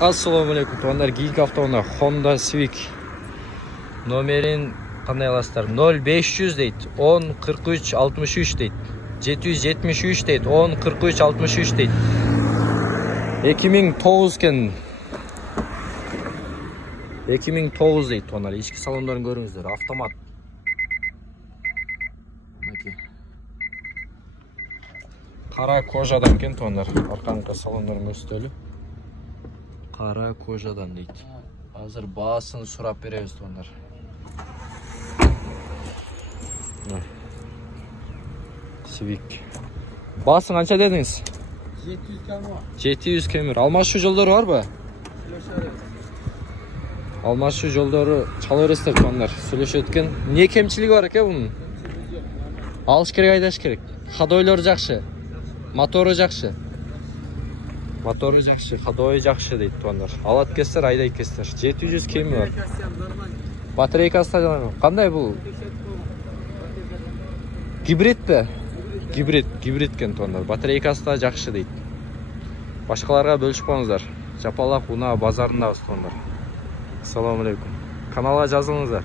Assalamu alaikum tuğanlar, giyik avtoğuna Honda Civic номерин qanday alasыздар? 0500 deydi, 10 43 63 deydi, 773 deydi, 10 43 63 deydi. 2009 ken 2009 deydi tuğanlar. İçki salonlarını görüңüzдөр, avtomat. Kara kojadan ken tuğanlar, arkanka salonların üstölü. Kara kojadan deydi. Hazır bağısını surap berебиз tuğanlar. Civic. Bağısı qancha dediniz? 700 km. 700 km. Almashu жолдору бар ба? Almashu жолдору чала бересиздер туғандар. Сүйлөшөт экен. Не кемчилиги бар экен бунун? Алыш керек, айдаш керек. Ходойлору жакшы. Мотору жакшы. Мотору жакшы, ходой жакшы дейт туғандар. Алат кестер, айдай кестер. 700 км бар. Батарейкасы да кандай бул? Гибрид бе? Гибрид кен туғандар. Батарейкасы да жакшы дейт. Башкаларга бөлүшүп коюңуздар. Жапалак унаа базарындабыз туғандар. Ассаламу алейкум. Каналга жазылыңыздар.